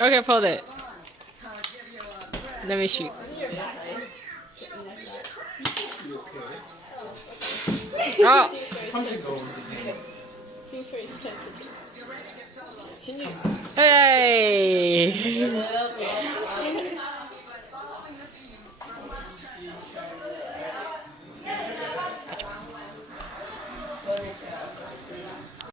Okay, hold it. Let me shoot. Oh! Hey!